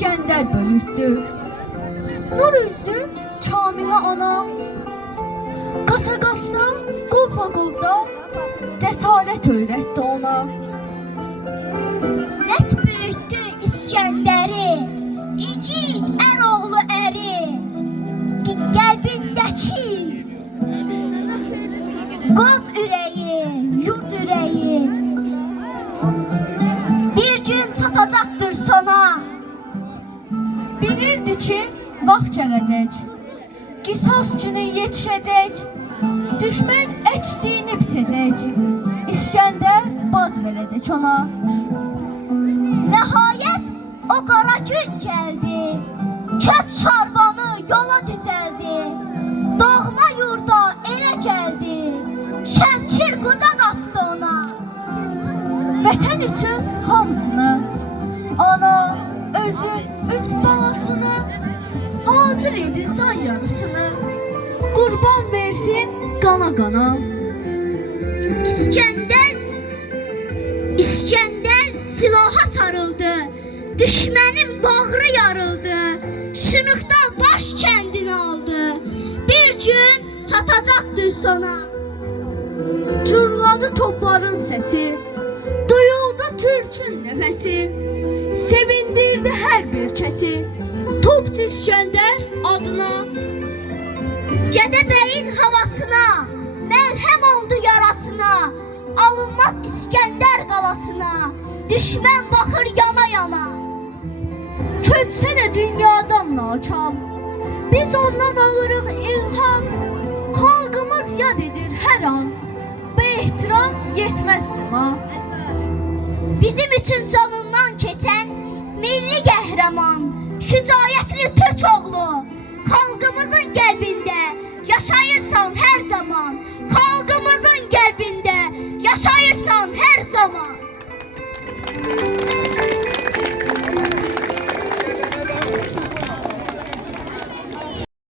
İskəndər böyütdü. Nur üzü Kamilə ana, qaça-qaçda, qovva-qovda cəsarət öyrətdi ona. Nət böyütdü İskəndəri, igid əroğlu əri, qəlbindəki qov ürəyi, yurd ürəyi bir gün çatacaqdır sona. Bilirdi ki, vaxt gələcək, qisas günü yetişəcək, düşmən əkdiyini bitəcək, İskəndər bad verəcək ona. Nəhayət o qara gün gəldi, kət şarvanı yola düzəldi, doğma yurda elə gəldi, şəmkir qucaq açdı ona. Vətən üçün hamısını, ana, özü, üç balasını, hazır idi can yarısını, qurban versin qana qana. İskəndər silaha sarıldı, düşmənin bağrı yarıldı, şınıqda baş kəndini aldı, bir gün çatacaqdır sona. Gürladı topların səsi, duyuldu türkün nəfəsi, sevindirdi hər bir kəsi, Topçu İskəndər adına. Gədəbəyin havasına, məlhəm oldu yarasına, alınmaz İskəndər qalasına, düşmən baxır yana yana. Köçsə də dünyadan nakam, biz ondan alırıq ilham, xalqımız yad edir hər an, bu ehtiram yetməz sima. Bizim üçün canından keçən milli qəhrəman, şücaətli türk oğlu,